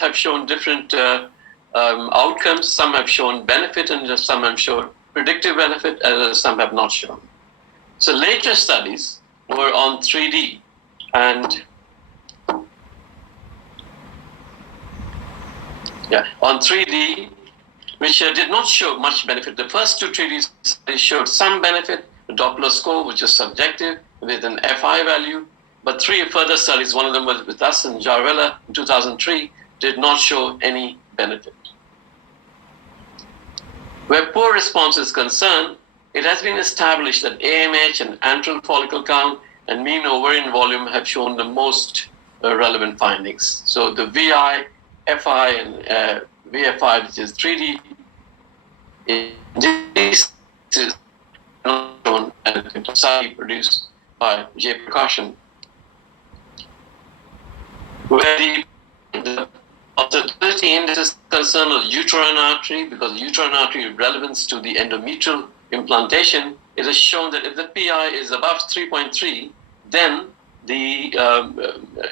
have shown different outcomes. Some have shown benefit and some have shown predictive benefit, and some have not shown. So later studies were on 3D and on 3D, which did not show much benefit. The first two 3D studies showed some benefit, the Doppler score, which is subjective, with an FI value. But three further studies, one of them was with us in Jarvella in 2003, did not show any benefit. Where poor response is concerned, it has been established that AMH and antral follicle count and mean ovarian volume have shown the most relevant findings. So the VI, FI, and VFI, which is 3D, this is not shown and study produced by J. Prakashan. Where the fertility index is concerned with uterine artery, because uterine artery relevance to the endometrial implantation, it is shown that if the PI is above 3.3, then the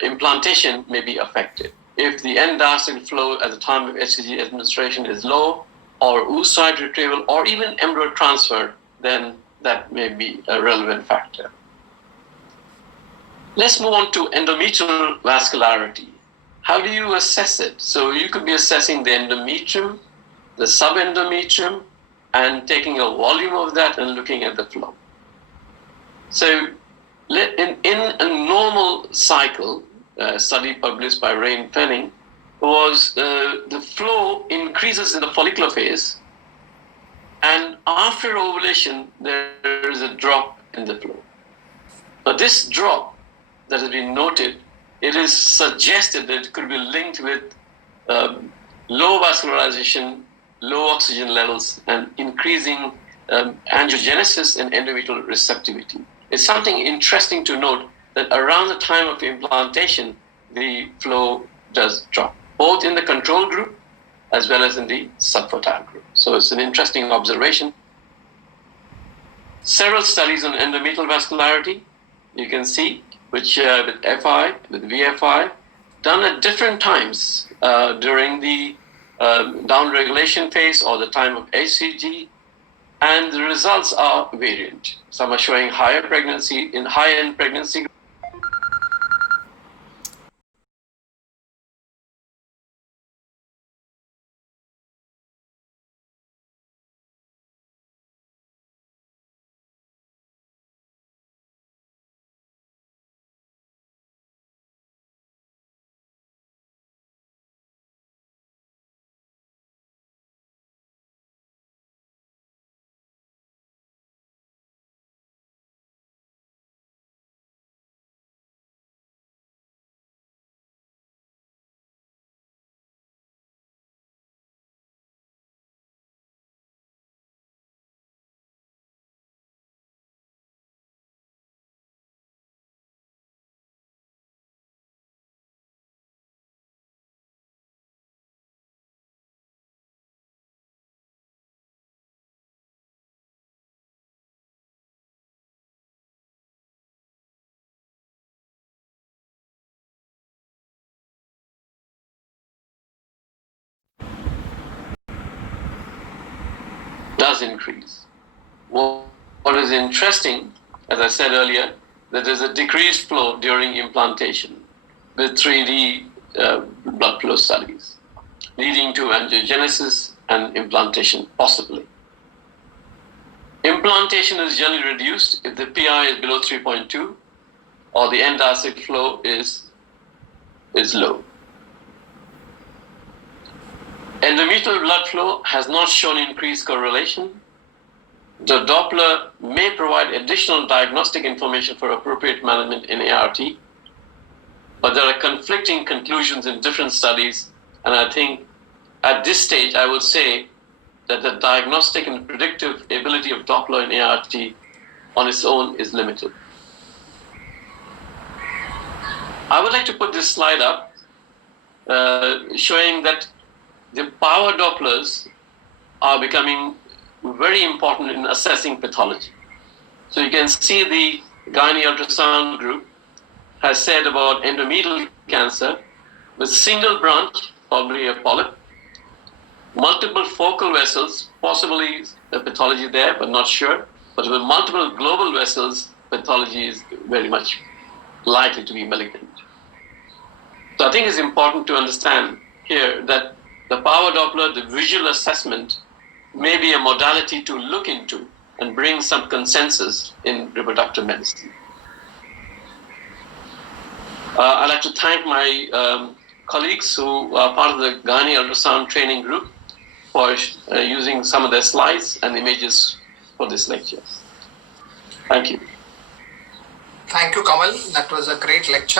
implantation may be affected. If the end diastolic flow at the time of HCG administration is low, or oocyte retrieval, or even embryo transfer, then that may be a relevant factor. Let's move on to endometrial vascularity. How do you assess it? So you could be assessing the endometrium, the subendometrium, and taking a volume of that and looking at the flow. So in a normal cycle, a study published by Ray and Fenning, was the flow increases in the follicular phase, and after ovulation, there is a drop in the flow. But this drop that has been noted, it is suggested that it could be linked with low vascularization, low oxygen levels, and increasing angiogenesis and endometrial receptivity. It's something interesting to note that around the time of implantation, the flow does drop, both in the control group as well as in the subfertile group. So it's an interesting observation. Several studies on endometrial vascularity, you can see, which with FI, with VFI, done at different times during the downregulation phase or the time of HCG, and the results are variant. Some are showing higher pregnancy in high-end pregnancy. Does increase. What is interesting, as I said earlier, that there's a decreased flow during implantation with 3D blood flow studies, leading to angiogenesis and implantation possibly. Implantation is generally reduced if the PI is below 3.2 or the end diastolic flow is low. Endometrial blood flow has not shown increased correlation. The Doppler may provide additional diagnostic information for appropriate management in ART, but there are conflicting conclusions in different studies, and I think at this stage I would say that the diagnostic and predictive ability of Doppler in ART on its own is limited. I would like to put this slide up showing that the power Dopplers are becoming very important in assessing pathology. So you can see the gynae ultrasound group has said about endometrial cancer with single branch probably a polyp. Multiple focal vessels, possibly a pathology there, but not sure. But with multiple global vessels, pathology is very much likely to be malignant. So I think it's important to understand here that the power Doppler, the visual assessment, may be a modality to look into and bring some consensus in reproductive medicine. I'd like to thank my colleagues who are part of the Ghani ultrasound training group for using some of their slides and images for this lecture. Thank you. Thank you, Kamal. That was a great lecture.